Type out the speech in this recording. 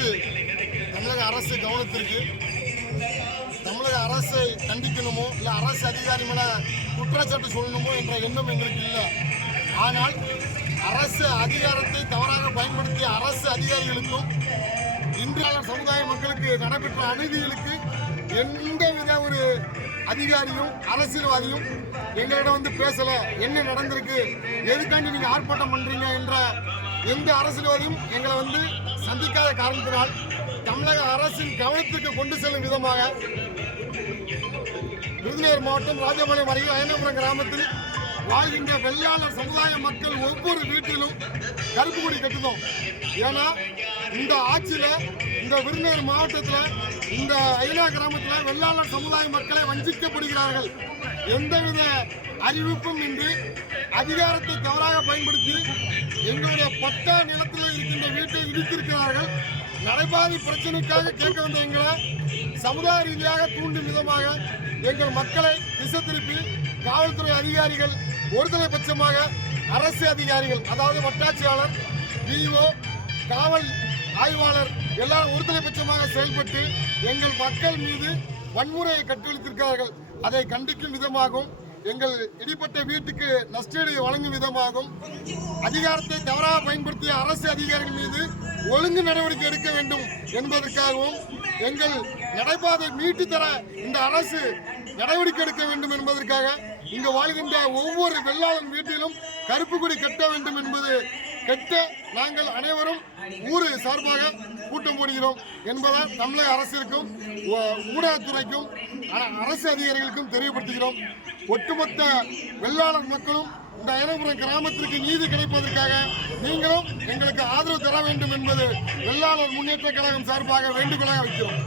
தமிழக அரசு கவனத்திற்கு தமிழக அரசை கண்டிக்கணுமோ இல்லை அரசு அதிகாரி மேலே குற்றச்சாட்டு சொல்லணுமோ என்ற எண்ணம் எங்களுக்கு இல்லை. ஆனால் அரசு அதிகாரத்தை தவறாக பயன்படுத்திய அரசு அதிகாரிகளுக்கும் இன்றைய சமுதாய மக்களுக்கு நடைபெற்ற அநீதிகளுக்கு எந்தவித ஒரு அதிகாரியும் அரசியல்வாதியும் எங்களிடம் வந்து பேசலை, என்ன நடந்திருக்கு, எதுக்காண்டி நீங்கள் ஆர்ப்பாட்டம் பண்ணுறீங்க என்ற எந்த அரசியல்வாதியும் எங்களை வந்து சந்திக்காத காரணத்தினால் தமிழக அரசின் கவனத்திற்கு கொண்டு செல்லும் விதமாக விருதுநகர் மாவட்டம் ராஜபாளையம் அருகே அயனபுரம் கிராமத்தில் வாழ்கின்ற வெள்ளாளர் சமுதாய மக்கள் ஒவ்வொரு வீட்டிலும் கருப்பு கொடி கட்டுதோம். ஏன்னா இந்த ஆட்சியில் இந்த விருதுநகர் மாவட்டத்தில் இந்த அயனா கிராமத்தில் வெள்ளாளர் சமுதாய மக்களை வஞ்சிக்கப்படுகிறார்கள். எந்தவித அறிவிப்பும் இன்றி அதிகாரத்தை தவறாக பயன்படுத்தி எங்களுடைய பட்டா நிலத்தில் இருக்கின்ற வீட்டை இடித்திருக்கிறார்கள். நடைபாதை பிரச்சனைக்காக கேட்க வந்த எங்களை சமுதாய ரீதியாக தூண்டும் விதமாக எங்கள் மக்களை திசை திருப்பி காவல்துறை அதிகாரிகள் ஒருதலை பட்சமாக அரசு அதிகாரிகள், அதாவது வட்டாட்சியாளர், விஓ, காவல் ஆய்வாளர் எல்லாரும் ஒருதலை பட்சமாக செயல்பட்டு எங்கள் மக்கள் மீது வன்முறையை கட்டளித்திருக்கிறார்கள். அதை கண்டிக்கும் விதமாகவும் எங்கள் இடிப்பட்ட வீட்டுக்கு நஷ்டஈடு வழங்கும் விதமாகவும் அதிகாரத்தை தவறாக பயன்படுத்திய அரசு அதிகாரிகள் மீது ஒழுங்கு நடவடிக்கை எடுக்க வேண்டும் என்பதற்காகவும் எங்கள் நடைபாதை மீட்டு தர இந்த அரசு நடவடிக்கை எடுக்க வேண்டும் என்பதற்காக இங்கு வாழ்கின்ற ஒவ்வொரு வெள்ளாளன் வீட்டிலும் கருப்பு கொடி கட்ட வேண்டும் என்பது கெட்ட நாங்கள் அனைவரும் ஊர் சார்பாக கூட்டம் போடுகிறோம் என்பதால் தமிழக அரசிற்கும் ஊடகத்துறைக்கும் அரசு அதிகாரிகளுக்கும் தெரியப்படுத்துகிறோம். ஒட்டுமொத்த வெள்ளாளர் மக்களும் இந்த அயனபுரம் கிராமத்திற்கு நீதி கிடைப்பதற்காக நீங்களும் எங்களுக்கு ஆதரவு தர வேண்டும் என்பது வெள்ளாளர் முன்னேற்ற கழகம் சார்பாக வேண்டுகோளாக வைக்கிறோம்.